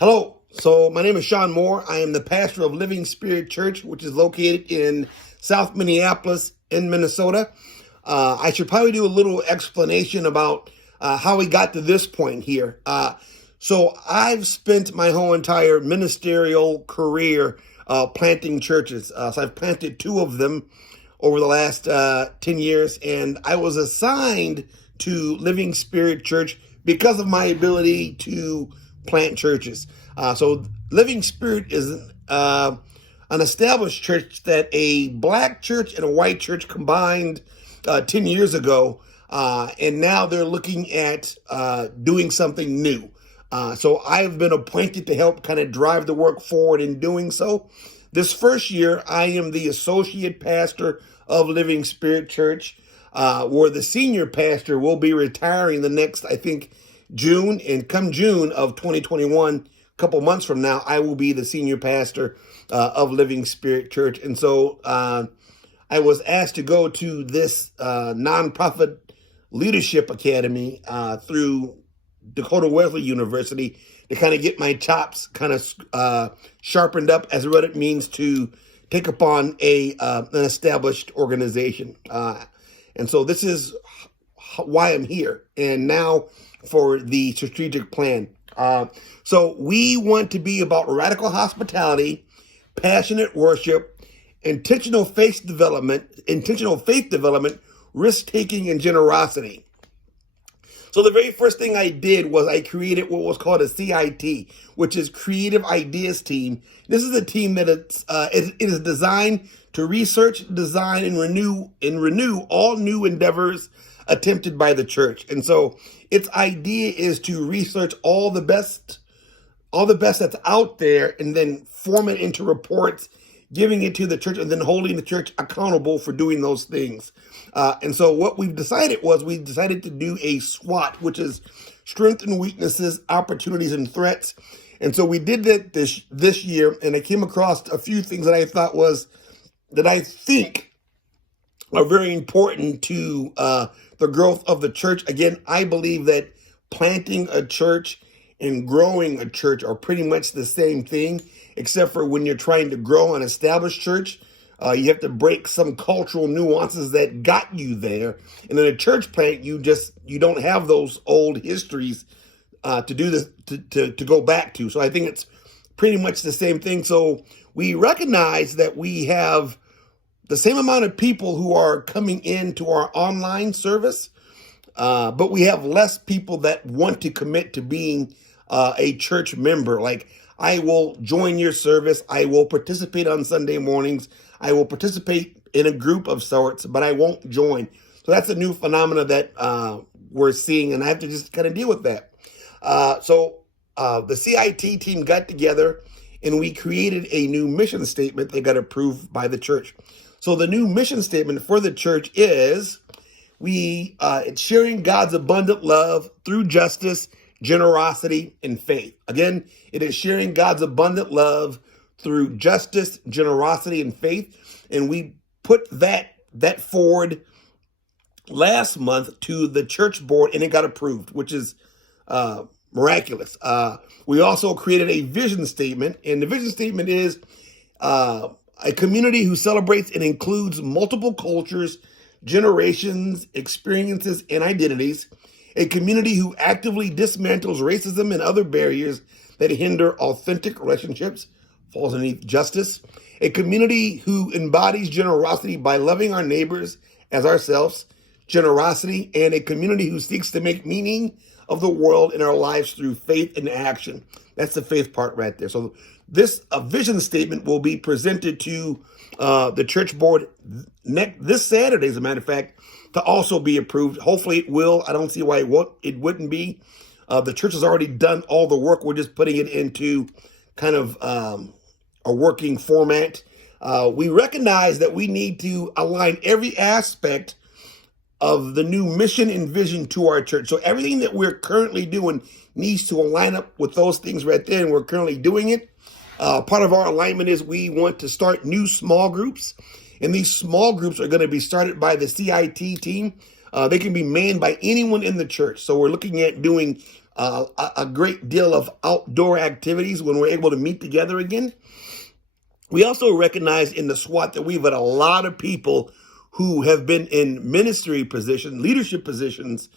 Hello. So my name is Sean Moore. I am the pastor of Living Spirit Church, which is located in South Minneapolis in Minnesota. I should probably do a little explanation about how we got to this point here. So I've spent my whole entire ministerial career planting churches. So I've planted two of them over the last 10 years, and I was assigned to Living Spirit Church because of my ability to plant churches. So Living Spirit is an established church that a black church and a white church combined 10 years ago, and now they're looking at doing something new. So I've been appointed to help kind of drive the work forward in doing so. This first year, I am the associate pastor of Living Spirit Church, where the senior pastor will be retiring the next, I think, June. And come June of 2021, a couple months from now, I will be the senior pastor of Living Spirit Church. And so I was asked to go to this nonprofit leadership academy through Dakota Wesley University to kind of get my chops kind of sharpened up as what it means to take upon an established organization. And so this is why I'm here. And now for the strategic plan. So we want to be about radical hospitality, passionate worship, intentional faith development, risk-taking, and generosity. So the very first thing I did was I created what was called a CIT, which is Creative Ideas Team. This is a team that it is designed to research, design, and renew all new endeavors attempted by the church. And so its idea is to research all the best that's out there and then form it into reports, giving it to the church, and then holding the church accountable for doing those things. And so what we decided to do a SWOT, which is strengths and weaknesses, opportunities and threats. And so we did that this year, and I came across a few things that I think are very important to the growth of the church. Again, I believe that planting a church and growing a church are pretty much the same thing, except for when you're trying to grow an established church, you have to break some cultural nuances that got you there. And in a church plant, you don't have those old histories to do this to go back to. So I think it's pretty much the same thing. So we recognize that we have the same amount of people who are coming into our online service, but we have less people that want to commit to being a church member. Like, I will join your service. I will participate on Sunday mornings. I will participate in a group of sorts, but I won't join. So that's a new phenomena that we're seeing, and I have to just kind of deal with that. So the CIT team got together, and we created a new mission statement that got approved by the church. So the new mission statement for the church is it's sharing God's abundant love through justice, generosity, and faith. Again, it is sharing God's abundant love through justice, generosity, and faith. And we put that forward last month to the church board, and it got approved, which is miraculous. We also created a vision statement, and the vision statement is a community who celebrates and includes multiple cultures, generations, experiences, and identities. A community who actively dismantles racism and other barriers that hinder authentic relationships, falls underneath justice. A community who embodies generosity by loving our neighbors as ourselves, generosity, and a community who seeks to make meaning of the world in our lives through faith and action. That's the faith part right there. So this vision statement will be presented to the church board this Saturday, as a matter of fact, to also be approved. Hopefully it will. I don't see why it wouldn't be. The church has already done all the work. We're just putting it into kind of a working format. We recognize that we need to align every aspect of the new mission and vision to our church. So everything that we're currently doing needs to align up with those things right there, and we're currently doing it. Part of our alignment is we want to start new small groups, and these small groups are going to be started by the CIT team. They can be manned by anyone in the church. So we're looking at doing a great deal of outdoor activities when we're able to meet together again. We also recognize in the SWAT that we've had a lot of people who have been in ministry positions, leadership positions,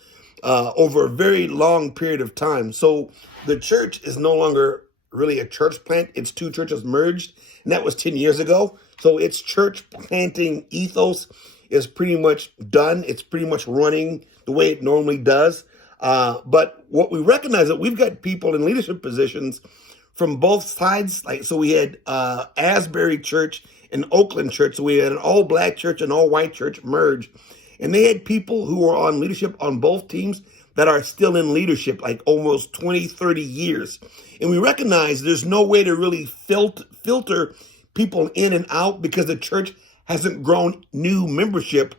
over a very long period of time. So the church is no longer really a church plant. It's two churches merged, and that was 10 years ago. So its church planting ethos is pretty much done. It's pretty much running the way it normally does. But what we recognize that we've got people in leadership positions from both sides. Like, so we had Asbury Church and Oakland Church. So we had an all black church and all white church merge. And they had people who were on leadership on both teams that are still in leadership, like almost 20, 30 years. And we recognize there's no way to really filter people in and out because the church hasn't grown new membership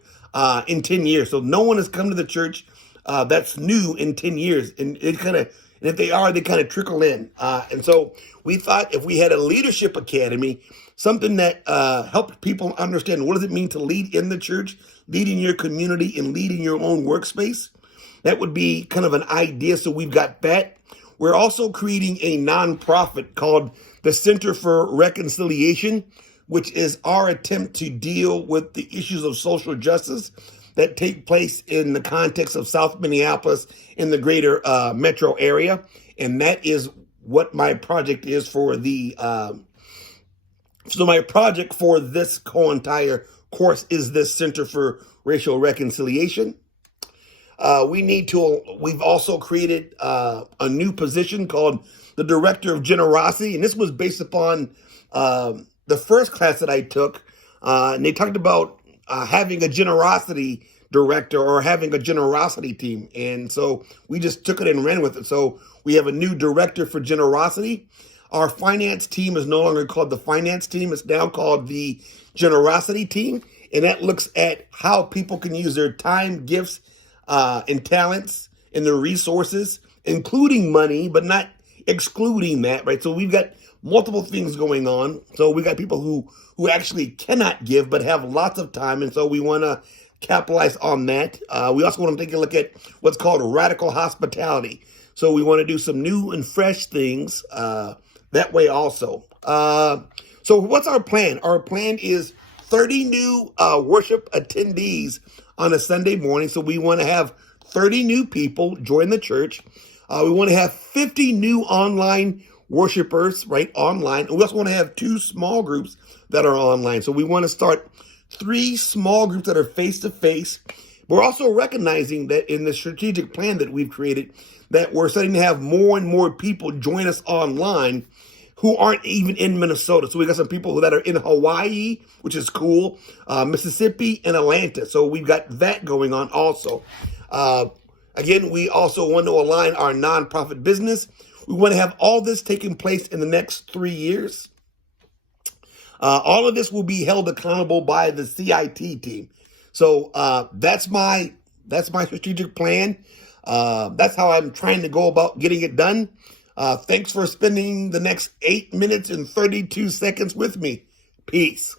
in 10 years. So no one has come to the church that's new in 10 years. And if they are, they kind of trickle in. And so we thought if we had a leadership academy, something that helped people understand what does it mean to lead in the church, lead in your community, and lead in your own workspace, that would be kind of an idea. So we've got that. We're also creating a nonprofit called the Center for Reconciliation, which is our attempt to deal with the issues of social justice that take place in the context of South Minneapolis in the greater metro area. And that is what my project is for the, so my project for this whole entire course is this Center for Racial Reconciliation. We've also created a new position called the Director of Generosity. And this was based upon the first class that I took. And they talked about having a generosity director or having a generosity team. And so we just took it and ran with it. So we have a new director for generosity. Our finance team is no longer called the finance team. It's now called the generosity team. And that looks at how people can use their time, gifts, and talents and their resources, including money, but not excluding that, right? So we've got multiple things going on. So we got people who actually cannot give, but have lots of time. And so we want to capitalize on that. We also want to take a look at what's called radical hospitality. So we want to do some new and fresh things that way also. So what's our plan? Our plan is 30 new worship attendees on a Sunday morning. So we want to have 30 new people join the church. We want to have 50 new online worshipers, right, online. And we also want to have 2 small groups that are online. So we want to start 3 small groups that are face-to-face. We're also recognizing that in the strategic plan that we've created, that we're starting to have more and more people join us online who aren't even in Minnesota. So we got some people that are in Hawaii, which is cool, Mississippi, and Atlanta. So we've got that going on also. Again, we also want to align our nonprofit business. We want to have all this taking place in the next 3 years. All of this will be held accountable by the CIT team. So that's my strategic plan. That's how I'm trying to go about getting it done. Thanks for spending the next 8 minutes and 32 seconds with me. Peace.